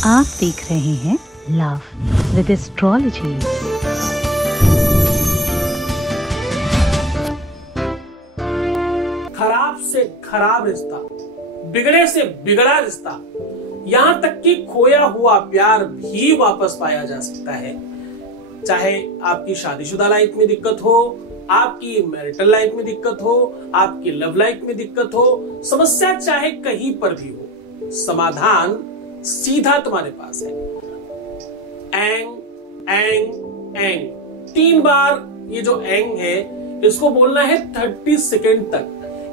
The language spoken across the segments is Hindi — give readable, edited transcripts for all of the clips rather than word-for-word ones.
आप देख रहे हैं लव विद एस्ट्रोलॉजी। खराब से खराब रिश्ता, बिगड़े से बिगड़ा रिश्ता, यहां तक कि खोया हुआ प्यार भी वापस पाया जा सकता है। चाहे आपकी शादीशुदा लाइफ में दिक्कत हो, आपकी मैरिटल लाइफ में दिक्कत हो, आपकी लव लाइफ में दिक्कत हो, समस्या चाहे कहीं पर भी हो, समाधान सीधा तुम्हारे पास है। एंग एंग एंग 3 बार ये जो एंग है इसको बोलना है 30 सेकेंड तक।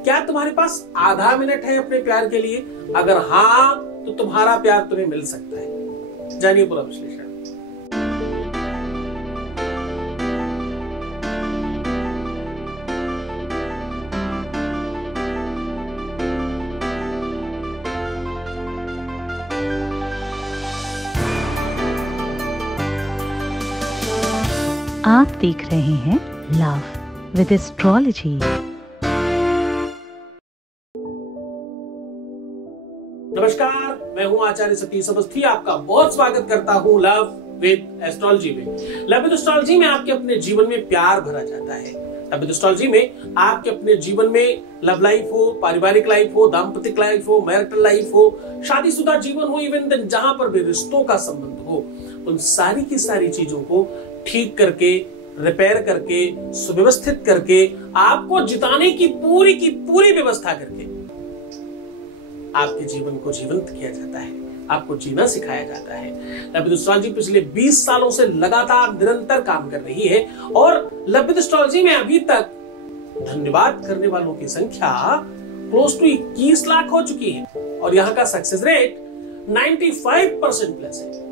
क्या तुम्हारे पास आधा मिनट है अपने प्यार के लिए? अगर हाँ तो तुम्हारा प्यार तुम्हें मिल सकता है। जानिए पूरा विश्लेषण। आप देख रहे हैं लव विद एस्ट्रोलॉजी। नमस्कार, मैं हूं आचार्य सतीश अवस्थी। आपका बहुत स्वागत करता हूं लव विद एस्ट्रोलॉजी में। लव विद एस्ट्रोलॉजी में आपके अपने जीवन में प्यार भरा जाता है। लव विद एस्ट्रोलॉजी में आपके अपने जीवन में लव लाइफ हो, पारिवारिक लाइफ हो, दाम्पत्य लाइफ हो, मैरिटल लाइफ हो, शादीशुदा जीवन हो, इवन देन जहां पर भी रिश्तों का संबंध हो, उन सारी की सारी चीजों को ठीक करके, रिपेयर करके, सुव्यवस्थित करके, आपको जिताने की पूरी व्यवस्था करके आपके जीवन को जीवंत किया जाता है, आपको जीना सिखाया जाता है। लव विद एस्ट्रोलॉजी पिछले 20 सालों से लगातार निरंतर काम कर रही है और लव विद एस्ट्रोलॉजी में अभी तक धन्यवाद करने वालों की संख्या क्लोज टू 21 लाख हो चुकी है और यहाँ का सक्सेस रेट 95% प्लस है।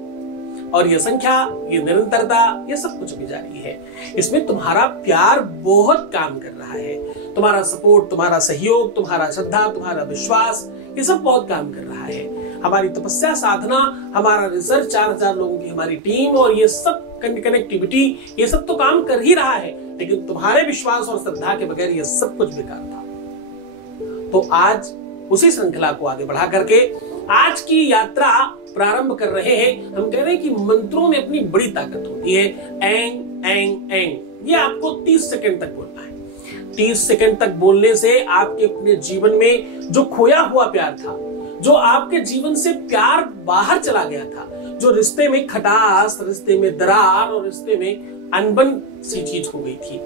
और यह संख्या, ये निरंतरता, ये सब कुछ भी जारी है। इसमें तुम्हारा प्यार बहुत काम कर रहा है। तुम्हारा सपोर्ट, तुम्हारा सहयोग, तुम्हारा श्रद्धा, तुम्हारा विश्वास, ये सब बहुत काम कर रहा है। हमारी तपस्या, साधना, हमारा रिसर्च, 4000 लोगों की हमारी टीम और ये सब कनेक्टिविटी, ये सब तो काम कर ही रहा है, लेकिन तुम्हारे विश्वास और श्रद्धा के बगैर ये सब कुछ बेकार था। तो आज उसी श्रृंखला को आगे बढ़ा करके आज की यात्रा प्रारंभ कर रहे हैं। हम कह रहे हैं कि मंत्रों में अपनी बड़ी ताकत होती है। एंग एंग एंग, ये आपको 30 सेकंड तक बोलना है। 30 सेकंड तक बोलने से आपके अपने जीवन में जो खोया हुआ प्यार था, जो आपके जीवन से प्यार बाहर चला गया था, जो रिश्ते में खटास, रिश्ते में दरार और रिश्ते में अनबन सी चीज हो गई थी।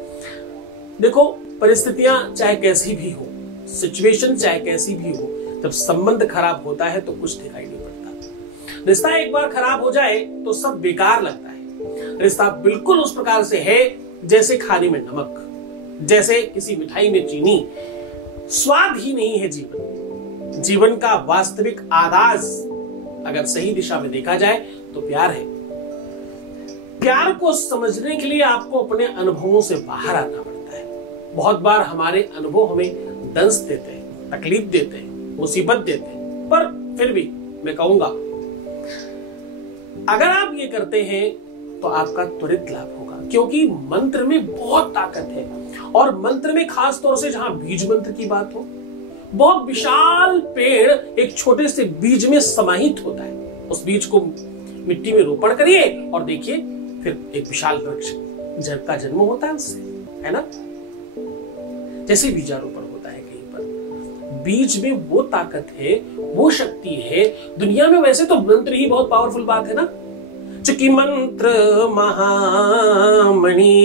देखो, परिस्थितियां चाहे कैसी भी हो, सिचुएशन चाहे कैसी भी हो, जब संबंध खराब होता है तो कुछ दिखाई नहीं पड़ता। रिश्ता एक बार खराब हो जाए तो सब बेकार लगता है। रिश्ता बिल्कुल उस प्रकार से है जैसे खाने में नमक, जैसे किसी मिठाई में चीनी। स्वाद ही नहीं है जीवन। जीवन का वास्तविक आधार अगर सही दिशा में देखा जाए तो प्यार है। प्यार को समझने के लिए आपको अपने अनुभवों से बाहर आना पड़ता है। बहुत बार हमारे अनुभव हमें दंश देते हैं, तकलीफ देते हैं, मुसीबत देते हैं, पर फिर भी मैं कहूंगा अगर आप ये करते हैं तो आपका त्वरित लाभ होगा, क्योंकि मंत्र में बहुत ताकत है। और मंत्र में खास तौर से जहां बीज मंत्र की बात हो, बहुत विशाल पेड़ एक छोटे से बीज में समाहित होता है। उस बीज को मिट्टी में रोपण करिए और देखिए फिर एक विशाल वृक्ष का जन्म होता है उससे, है ना। जैसे बीजारोपण होता है कहीं पर, बीज में वो ताकत है, वो शक्ति है। दुनिया में वैसे तो मंत्र ही बहुत पावरफुल बात है ना। चूंकि मंत्र महामणि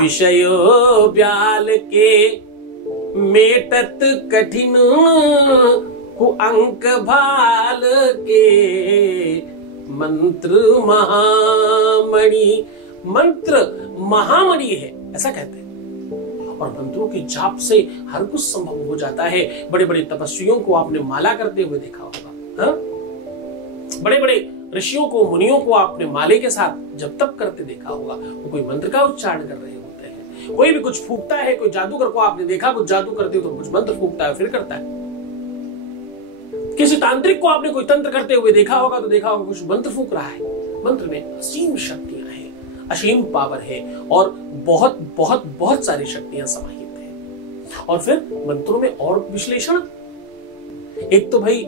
विषयो ब्याल के, मेटत कठिन को अंक भाल के। मंत्र महामणि, मंत्र महामणि है ऐसा कहते हैं। और मंत्रों के जाप से हर कुछ संभव हो जाता है। बड़े बड़े तपस्वियों को आपने माला करते हुए देखा होगा, हाँ? बड़े बड़े ऋषियों को, मुनियों को आपने माले के साथ जब तप करते देखा होगा। वो कोई मंत्र का उच्चारण कर रहे होते हैं। कोई भी कुछ फूंकता है, कोई जादूगर को आपने देखा कुछ जादू करते हो तो कुछ मंत्र फूंकता है, फिर करता है। किसी तांत्रिक को आपने कोई तंत्र करते हुए देखा होगा तो देखा होगा कुछ मंत्र फूंक रहा है। मंत्र में असीम शक्तियां हैं, असीम पावर है और बहुत बहुत बहुत सारी शक्तियां समाहित हैं। और फिर मंत्रों में और विश्लेषण, एक तो भाई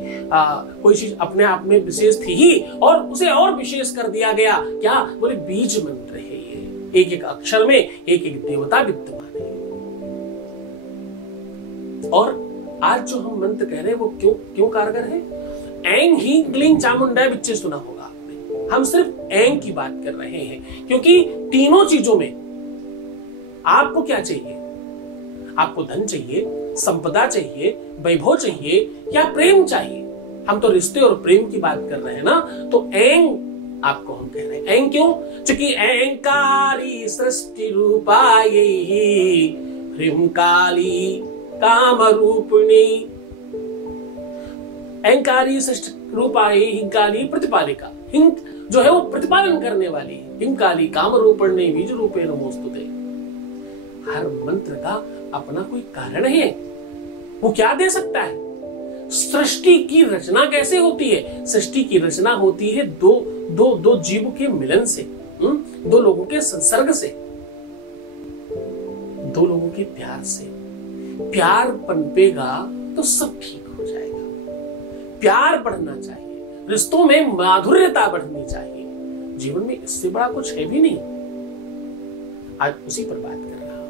कोई चीज अपने आप में विशेष थी ही और उसे और विशेष कर दिया गया। क्या बोले? बीज मंत्र है ये, एक एक अक्षर में एक एक देवता विद्यमान है। और आज जो हम मंत्र कह रहे हैं वो क्यों कारगर है? ऐंग हींग क्लींग चामुंडा बिच्चे सुना होगा आपने। हम सिर्फ ऐंग की बात कर रहे हैं क्योंकि तीनों चीजों में आपको क्या चाहिए? आपको धन चाहिए, संपदा चाहिए, वैभव चाहिए या प्रेम चाहिए? हम तो रिश्ते और प्रेम की बात कर रहे हैं ना। तो ऐंग आपको हम कह रहे हैं। ऐंग क्यों? क्योंकि ऐंकारी सृष्टि रूपायै ह्रींकाली काम रूपिणी। ऐंकारी सृष्टि रूपायै हिंकाली प्रतिपालिका। हिंक जो है वो प्रतिपालन करने वाली है। हिंकाली काम रूपिणी बीज रूपे नमोस्तुते। हर मंत्र का अपना कोई कारण है। वो क्या दे सकता है? सृष्टि की रचना कैसे होती है? सृष्टि की रचना होती है दो जीव के मिलन से, दो लोगों के संसर्ग से, दो लोगों के प्यार से। प्यार पनपेगा तो सब ठीक हो जाएगा। प्यार बढ़ना चाहिए, रिश्तों में माधुर्यता बढ़नी चाहिए। जीवन में इससे बड़ा कुछ है भी नहीं। आज उसी पर बात कर रहा हूं।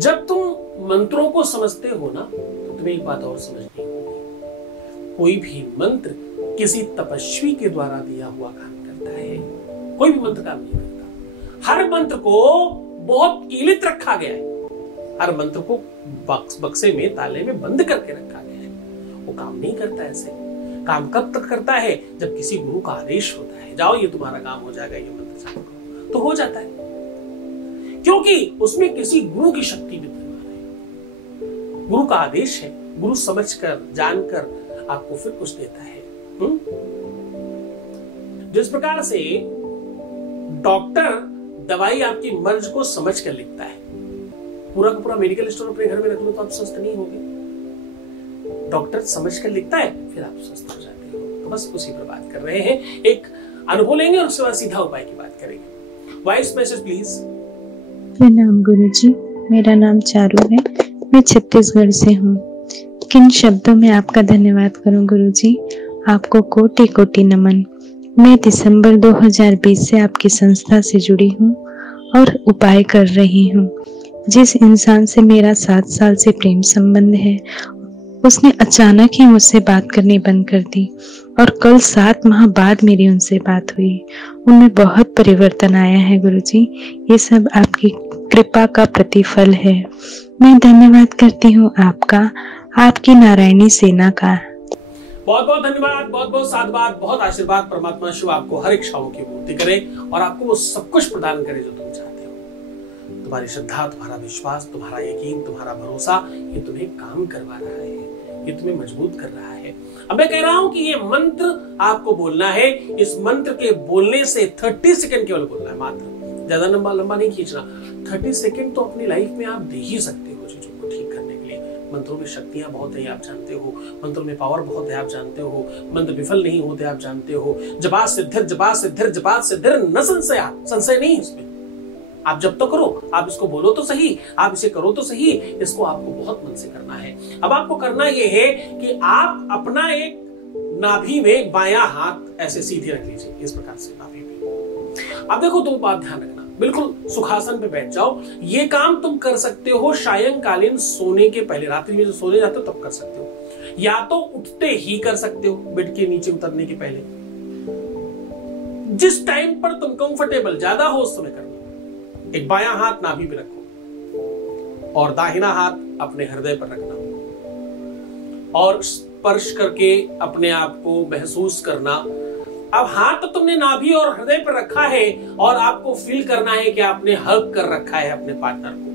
जब तुम मंत्रों को समझते हो ना तो तुम्हें एक बात और समझनी होगी। कोई भी मंत्र किसी तपस्वी के द्वारा दिया हुआ काम करता है। कोई भी मंत्र काम नहीं करता। हर मंत्र को बहुत कीलित रखा गया है। हर मंत्र को बक्से में, ताले में बंद करके रखा गया है। वो काम नहीं करता ऐसे। काम कब तक करता है? जब किसी गुरु का आदेश होता है, जाओ ये तुम्हारा काम हो जाएगा, ये मंत्र जाप करो, तो हो जाता है। क्योंकि उसमें किसी गुरु की शक्ति विद्यमान है। गुरु का आदेश है। गुरु समझकर, जानकर आपको फिर कुछ देता है। जिस प्रकार से डॉक्टर दवाई आपकी मर्ज को समझ कर लिखता है। पूरा का पूरा मेडिकल स्टोर अपने घर में रख लो तो आप स्वस्थ नहीं होगे। डॉक्टर समझ कर लिखता है, फिर आप स्वस्थ हो जाते हो। तो बस उसी पर बात कर रहे हैं। एक अनुभव लेंगे और उसके बाद सीधा उपाय की बात करेंगे। Voice message please. प्रणाम गुरुजी, मेरा नाम चारू है। मैं छत्तीसगढ़ से हूँ। किन शब्दों में आपका धन्यवाद करूँ गुरुजी? आपको कोटि कोटि नमन। मैं दिसंबर 2020 से आपकी संस्था से जुड़ी हूँ और उपाय कर रही हूँ। जिस इंसान से मेरा 7 साल से प्रेम संबंध है, उसने अचानक ही मुझसे बात करनी बंद कर दी और कल 7 माह बाद मेरी उनसे बात हुई। उनमें बहुत परिवर्तन आया है गुरुजी। ये सब आपकी कृपा का प्रतिफल है। मैं धन्यवाद करती हूँ आपका, आपकी नारायणी सेना का। बहुत बहुत धन्यवाद, बहुत बहुत साधुवाद, बहुत आशीर्वाद। परमात्मा शिव आपको हर इच्छाओं की पूर्ति करे और आपको वो सब कुछ प्रदान करे जो तुम चाहते हो। तुम्हारी श्रद्धा, तुम्हारा विश्वास, तुम्हारा यकीन, तुम्हारा भरोसा, ये तुम्हें काम करवा रहा है, ये तुम्हें मजबूत कर रहा है। अब मैं कह रहा हूं कि ये मंत्र आपको बोलना है। इस मंत्र के बोलने से 30 सेकंड केवल बोलना है, मात्र। ज्यादा लंबा नहीं खींचना। 30 सेकंड तो अपनी लाइफ में आप दे ही सकते हो चीजों को ठीक करने के लिए। मंत्रों में शक्तियां बहुत है, आप जानते हो। मंत्रों में पावर बहुत है, आप जानते हो। मंत्र विफल नहीं होते, आप जानते हो। जपात सिद्धिर, जपात सिद्धिर, जपात सिद्धिर न संशय। संशय नहीं इसमें। आप जब तो करो, आप इसको बोलो तो सही, आप इसे करो तो सही। इसको आपको बहुत मन से करना है। अब आपको करना यह है कि आप अपना एक नाभि में बायां हाथ ऐसे सीधे रख लीजिए, इस प्रकार से नाभि में। अब देखो, 2 बात ध्यान रखना। बिल्कुल सुखासन पे बैठ जाओ। ये काम तुम कर सकते हो सायंकालीन सोने के पहले, रात्रि में जो सोने जाते हो तब कर सकते हो, या तो उठते ही कर सकते हो, बेड के नीचे उतरने के पहले। जिस टाइम पर तुम कंफर्टेबल ज्यादा हो उस समय करना। एक बायां हाथ नाभि पे रखो और दाहिना हाथ अपने हृदय पर रखना और स्पर्श करके अपने आप को महसूस करना। अब हाथ तो तुमने नाभि और हृदय पर रखा है और आपको फील करना है कि आपने हग कर रखा है अपने पार्टनर को,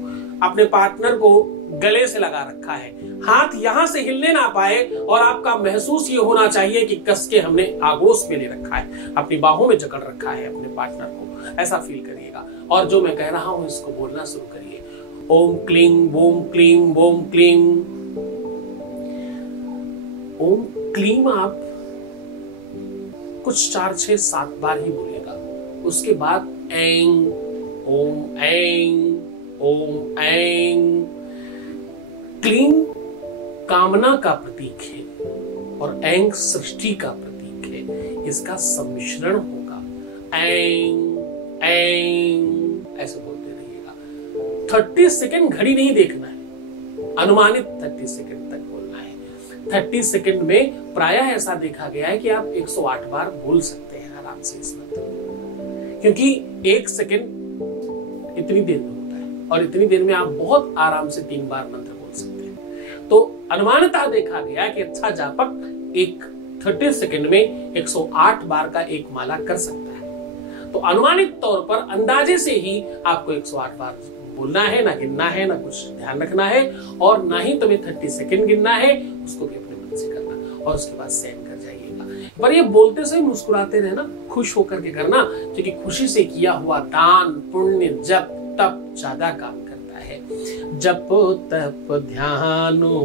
अपने पार्टनर को गले से लगा रखा है। हाथ यहां से हिलने ना पाए और आपका महसूस ये होना चाहिए कि कस के हमने आगोश में ले रखा है, अपनी बाहों में जकड़ रखा है अपने पार्टनर को। ऐसा फील करिएगा और जो मैं कह रहा हूं इसको बोलना शुरू करिए। ओम क्लीं वोम क्लीं वोम क्लीं। ओम क्लीं आप कुछ 4, 6, 7 बार ही बोलिएगा। उसके बाद ऐंग ओम ऐंग ओम ऐंग। क्लीं कामना का प्रतीक है और ऐंग सृष्टि का प्रतीक है। इसका सम्मिश्रण होगा। ऐंग ऐंग ऐसे बोलते रहिएगा। 30 सेकेंड घड़ी नहीं देखना है, अनुमानित 30 सेकेंड तक बोलना है। 30 सेकेंड में प्रायः ऐसा देखा गया है कि आप 108 बार बोल सकते हैं आराम से इस मंत्र को, क्योंकि 1 सेकेंड इतनी देर में होता है और इतनी देर में आप बहुत आराम से 3 बार मंत्र बोल सकते हैं। तो अनुमानतः देखा गया कि अच्छा जापक एक 30 सेकेंड में 108 बार का एक माला कर सकता है। तो अनुमानित तौर पर अंदाजे से ही आपको 108 बार बोलना है, ना गिनना है, ना कुछ ध्यान रखना है, और ना ही तुम्हें 30 सेकेंड गिनना है, उसको भी अपने मन से करना और उसके बाद सहन कर जाइएगा। पर ये बोलते समय मुस्कुराते रहना, खुश होकर के करना, क्योंकि खुशी से किया हुआ दान, पुण्य, जप, तप ज्यादा काम करता है। जपो तप ध्यानो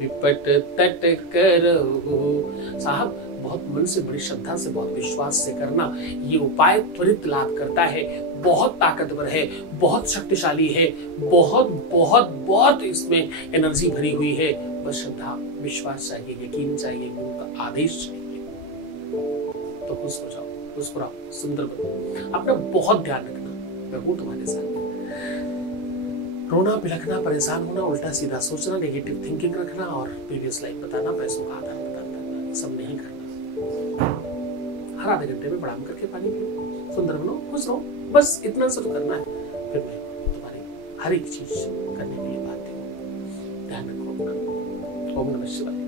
विपट तट करो। साहब बहुत मन से, बड़ी श्रद्धा से, बहुत विश्वास से करना। ये उपाय त्वरित लाभ करता है, बहुत ताकतवर है, बहुत शक्तिशाली है, बहुत बहुत बहुत इसमें एनर्जी भरी हुई है। बस श्रद्धा, विश्वास चाहिए, यकीन चाहिए, गुरु का आदेश चाहिए। तो खुश हो जाओ, मुस्कुराओ, सुंदर बनो। अपना बहुत ध्यान रखना, मैं हूं तुम्हारे साथ। रोना, बिलखना, परेशान होना, उल्टा सीधा सोचना, नेगेटिव थिंकिंग रखना और प्रीवियस लाइफ बताना, पैसों का आदान प्रदान करना, सब नहीं करना। हर आधे घंटे में प्रणाम करके पानी पियो, सुंदर बनो, खुश रहो, बस इतना सब करना है। फिर मैं तुम्हारी हर एक चीज करने के लिए बाध्य हूँ। ध्यान रखो अपना। ओम नमः शिवाय।